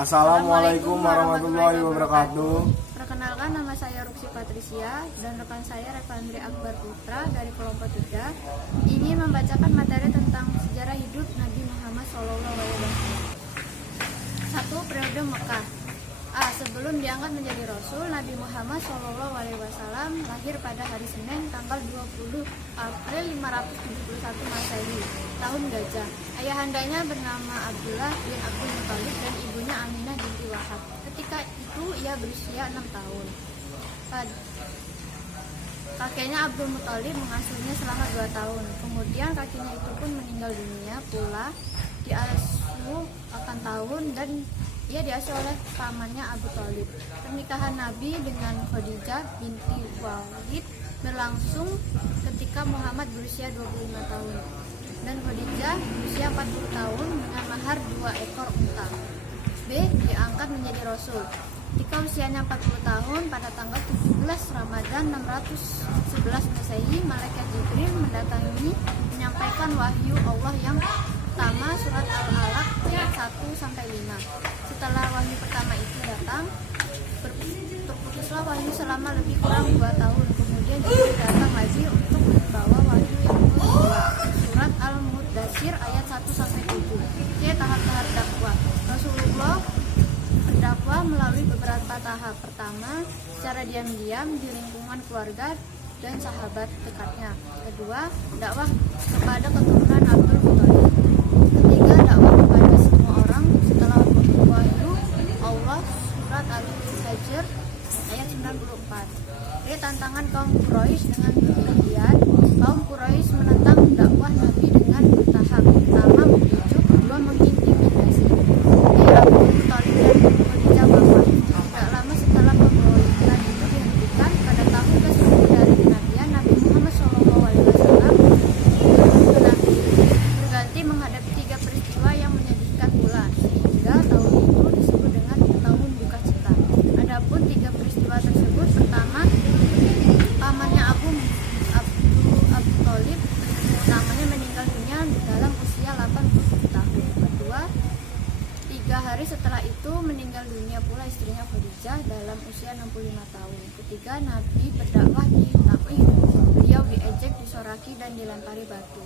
Assalamualaikum warahmatullahi wabarakatuh. Perkenalkan, nama saya Ruksi Patricia dan rekan saya Revandri Akbar Putra dari kelompok 3 ingin membacakan materi tentang sejarah hidup Nabi Muhammad SAW. 1. Periode Mekah. Sebelum diangkat menjadi Rasul, Nabi Muhammad SAW lahir pada hari Senin tanggal 20 April 571 Masehi, tahun Gajah. Ayahandanya bernama Abdullah bin Abdul Muthalib dan ibunya Aminah binti Wahab. Ketika itu ia berusia 6 tahun. Kakeknya Abdul Muthalib mengasuhnya selama 2 tahun. Kemudian kakeknya itu pun meninggal dunia pula diasuh 8 tahun dan ia diasuh oleh pamannya Abu Thalib. Pernikahan Nabi dengan Khadijah binti Khuwailid berlangsung ketika Muhammad berusia 25 tahun dan Khadijah berusia 40 tahun dengan mahar 2 ekor unta. B. Diangkat menjadi Rasul. Ketika usianya 40 tahun, pada tanggal 17 Ramadan 611 Masehi, Malaikat Jibril mendatangi menyampaikan wahyu Allah yang pertama, surat Al-Alaq ayat 1-5. Setelah wahyu pertama itu datang, terputuslah wahyu selama lebih kurang 2 tahun. Kemudian Jibril datang lagi untuk membawa wahyu yang kedua, surat Al-Muddatsir ayat 1-7. Tahap-tahap dakwah. Rasulullah berdakwah melalui beberapa tahap. Pertama, secara diam-diam di lingkungan keluarga dan sahabat dekatnya. Kedua, dakwah kepada keturunan Abdul Muthalib. Ketiga, dakwah kepada semua orang setelah wahyu Allah, surat Al-Hijr ayat 94. Ini tantangan kaum Quraisy dengan demikian, kaum Quraisy menentang dakwah Nabi dengan bertahap. Pertama, membujuk, kedua mengintimidasi. Abu Thalib dan Khadijah wafat. Tidak lama setelah pemberontakan itu dihentikan, pada tahun ke-10 dari kenabian, Nabi Muhammad SAW berganti menghadapi 3 peristiwa yang menyedihkan pula, sehingga tahun itu disebut dengan tahun duka cita. Adapun 3 peristiwa tersebut, pertama, pamannya Abu Thalib namanya meninggal dunia dalam usia 87 tahun. Kedua, 3 hari setelah itu meninggal dunia pula istrinya Khadijah dalam usia 65 tahun. Ketiga, Nabi berdakwah di Taif, beliau diejek, disoraki dan dilempari batu.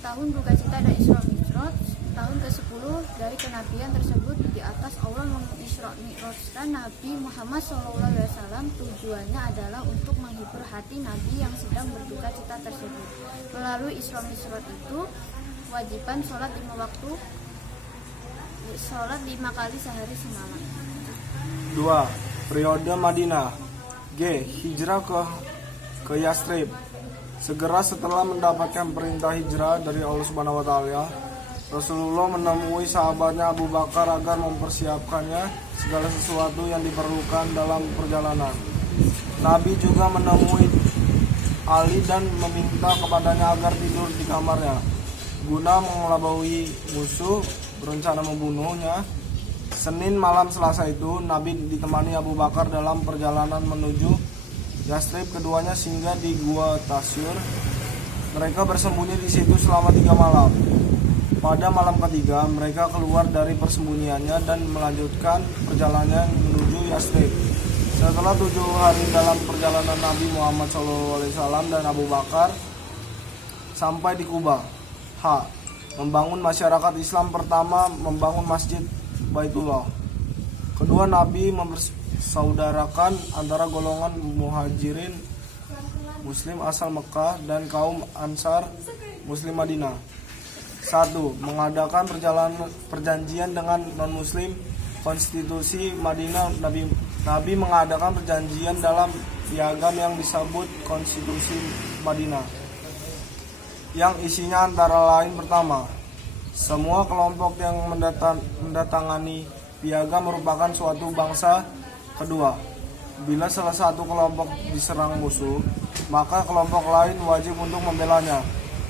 Tahun duka cita dan Isra Mi'raj. Tahun ke-10 dari kenabian tersebut, di atas Allah mengisra mi'rajkan Nabi Muhammad SAW. Tujuannya adalah untuk menghibur hati Nabi yang sedang berduka cita tersebut. Melalui Isra Mi'raj itu, kewajiban sholat 5 waktu, sholat 5 kali sehari semalam. 2. Periode Madinah. G. Hijrah ke Yathrib. Segera setelah mendapatkan perintah hijrah dari Allah Subhanahu wa taala, Rasulullah menemui sahabatnya Abu Bakar agar mempersiapkannya segala sesuatu yang diperlukan dalam perjalanan. Nabi juga menemui Ali dan meminta kepadanya agar tidur di kamarnya guna mengelabui musuh berencana membunuhnya. Senin malam Selasa itu, Nabi ditemani Abu Bakar dalam perjalanan menuju Yathrib. Keduanya singgah di Gua Tasyur. Mereka bersembunyi di situ selama 3 malam. Pada malam ketiga, mereka keluar dari persembunyiannya dan melanjutkan perjalanan menuju Yathrib. Setelah 7 hari dalam perjalanan, Nabi Muhammad SAW dan Abu Bakar sampai di Kuba. H. Membangun masyarakat Islam. Pertama, membangun Masjid Baitullah. Kedua, Nabi mempersaudarakan antara golongan muhajirin Muslim asal Mekah dan kaum Ansar Muslim Madinah. 1. Mengadakan perjanjian dengan non-Muslim. Konstitusi Madinah. Nabi mengadakan perjanjian dalam piagam yang disebut Konstitusi Madinah, yang isinya antara lain: pertama, semua kelompok yang mendatangani piagam merupakan suatu bangsa. Kedua, bila salah satu kelompok diserang musuh, maka kelompok lain wajib untuk membelanya.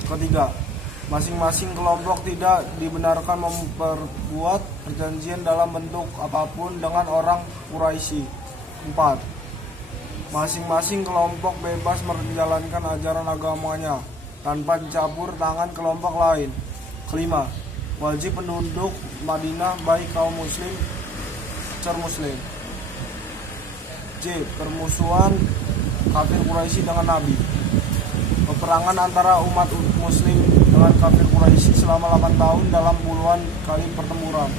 Ketiga, masing-masing kelompok tidak dibenarkan memperbuat perjanjian dalam bentuk apapun dengan orang Quraisy. 4. Masing-masing kelompok bebas menjalankan ajaran agamanya tanpa dicampur tangan kelompok lain. Kelima, wajib penduduk Madinah baik kaum muslim muslim. C. Permusuhan kafir Quraisy dengan Nabi. Peperangan antara umat muslim dengan kafir Quraisy selama 8 tahun dalam puluhan kali pertempuran.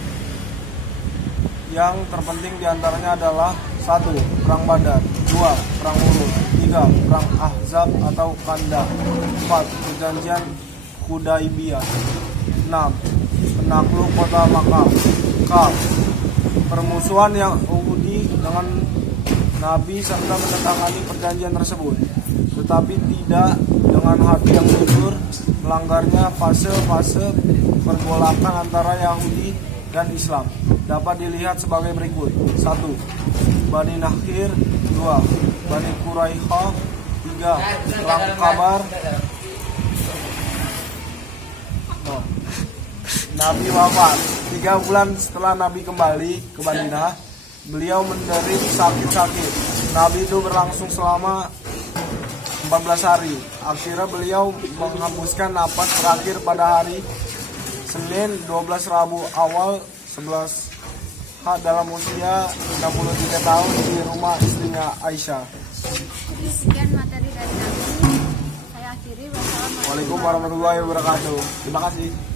Yang terpenting diantaranya adalah 1. Perang Badar, 2. Perang Uhud, 3. Perang Ahzab atau Khandaq, 4. Perjanjian Hudaibiyah, 6. Penakluk kota Makkah. K. Permusuhan yang Yahudi dengan Nabi serta menandatangani perjanjian tersebut, tetapi tidak dengan hati yang jujur, melanggarnya fase-fase pergolakan antara Yahudi dan Islam dapat dilihat sebagai berikut. 1. Bani Nakhir, 2. Bani Quraisyah, 3. Perang Kabar. Nabi wafat 3 bulan setelah Nabi kembali ke Madinah. Beliau menderita sakit-sakit. Nabi itu berlangsung selama 14 hari. Akhirnya beliau menghembuskan napas terakhir pada hari Senin 12 Rabu awal 11 dalam usia 63 tahun di rumah istrinya Aisyah. Sekian materi dari kami. Saya akhiri. Waalaikumsalam warahmatullahi wabarakatuh. Terima kasih.